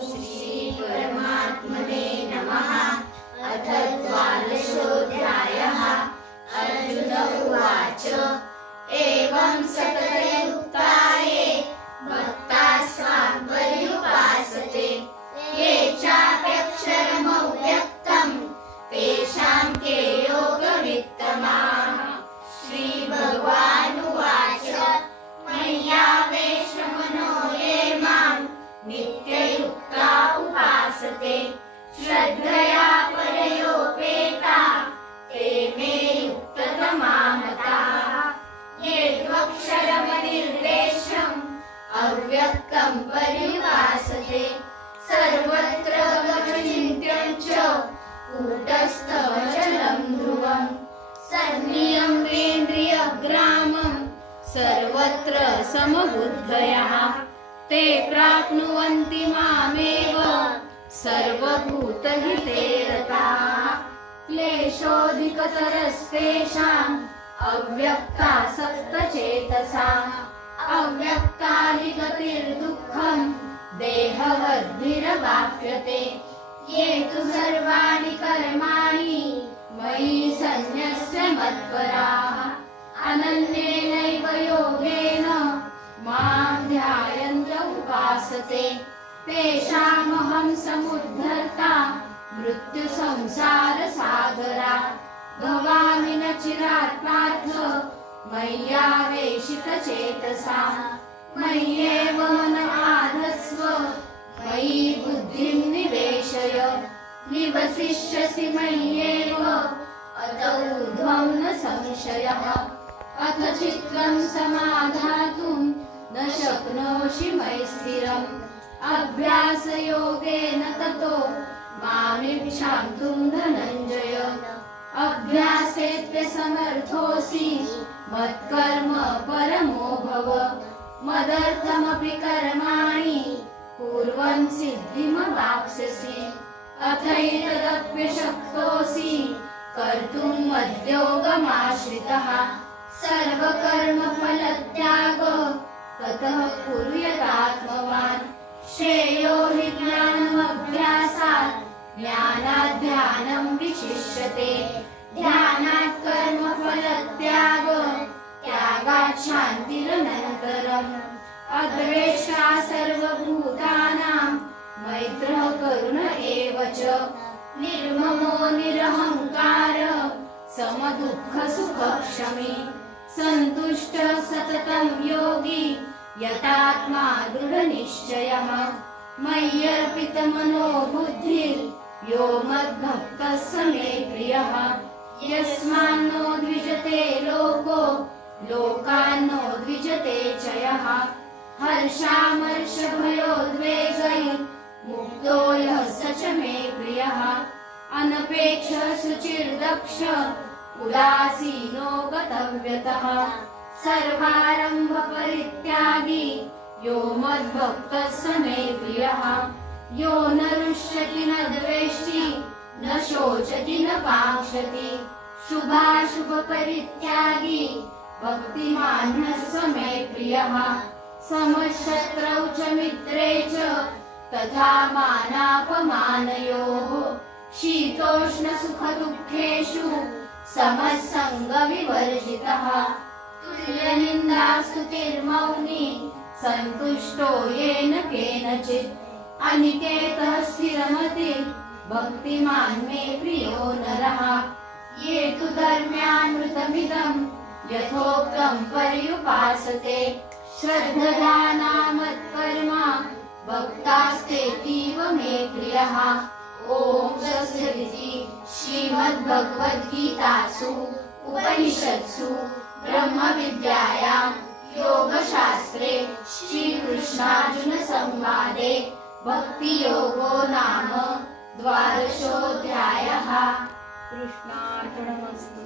श्री परमात्मने नमः। अथ द्वादशोऽध्यायः। अर्जुन उवाच एवं सततयुक्ताये भक्ताः स्वां पर्युपासते ये चाप्यक्षरमव्यक्तं तेषां के योगवित्तमाः। श्रीभगवानुवाच मय्यावेशमनो ये मां नित्ययुक्ता उपासते श्रद्धया परयोपेता ते मे युक्ततमा मताः। ये त्वक्षरमनिर्देश्यम् अव्यक्तं पर्युपासते सर्वत्र गमचिन्त्यं च कूटस्थमचलं ध्रुवम् सन्नियम्येन्द्रियग्रामं सर्वत्र समबुद्धयः ते प्राप्नुवन्ति मामेव सर्वभूतहिते रताः। क्लेशोऽधिकतरस्तेषाम् अव्यक्तासक्तचेतसाम् अव्यक्ता हि गतिर्दुःखम् देहवद्भिरवाप्यते। ये तु सर्वाणि कर्माणि मयि सन्न्यस्य मत्पराः अनन्येनैव योगेन मां ध्यायन्त उपासते तेषामहं समुद्धर्ता मृत्युसंसारसागरात्। भवामि न चिरात् पार्थ मय्यावेशितचेतसाः मय्येव मन आधत्स्व मयि बुद्धिं निवेशय निवसिष्यसि मय्येव अत ऊर्ध्वं न संशयः। अथ चित्तं समाधातुं न शक्नोषि मयि स्थिरम् अभ्यासयोगेन ततो मामिच्छान्तुं धनञ्जय। अभ्यासेऽप्यसमर्थोऽसि मत्कर्म परमो भव मदर्थमपि कर्माणि कुर्वन् सिद्धिमवाप्स्यसि। अथैतदप्यशक्तोऽसि कर्तुं मद्योगमाश्रितः सर्वकर्मफलत्याग ततः कुरु यदात्मवान्। श्रेयो हि ज्ञानमभ्यासात् ज्ञानात् ध्यानं विशिष्यते ध्यानात् कर्मफलत्याग त्यागात् शान्तिरनन्तरम्। अद्वेष्टा सर्वभूतानां मैत्रः करुण एव च निर्ममो निरहङ्कार समदुःखसुखक्षमी सन्तुष्टः सततं योगी यतात्मा दृढनिश्चयः। मय्यर्पितमनो बुद्धिर् यो मद्भक्तः स मे प्रियः। यस्मान्नो द्विजते लोको लोकान्नो द्विजते च यः। हर्षामर्षभयोद्वेगैः मुक्तो यः स च मे प्रियः। अनपेक्षः शुचिर्दक्ष उदासीनो गतव्यतः सर्वारम्भ परित्यागी यो मद्भक्तः स मे प्रियः। यो न रुष्यति न द्वेष्टि न शोचति न काङ्क्षति शुभाशुभ परित्यागी भक्तिमान्यः स मे प्रियः। समशत्रौ च मित्रे च तथा मानापमानयोः शीतोष्णसुखदुःखेषु समः सङ्गविवर्जितः। तुल्यनिन्दास्तुतिर्मौनी सन्तुष्टो येन केनचित् अनिकेतः स्थिरमतिः भक्तिमान् मे प्रियो नरः। ये तु धर्म्यामृतमिदं यथोक्तं पर्युपासते श्रद्धदाना मत्कर्मा भक्तास्तेतीव मे प्रियः। ॐ तत्सदिति श्रीमद्भगवद्गीतासु उपनिषत्सु ब्रह्मविद्यायां योगशास्त्रे श्रीकृष्णार्जुनसंवादे भक्तियोगो नाम द्वादशोऽध्यायः। कृष्णार्पणमस्तु।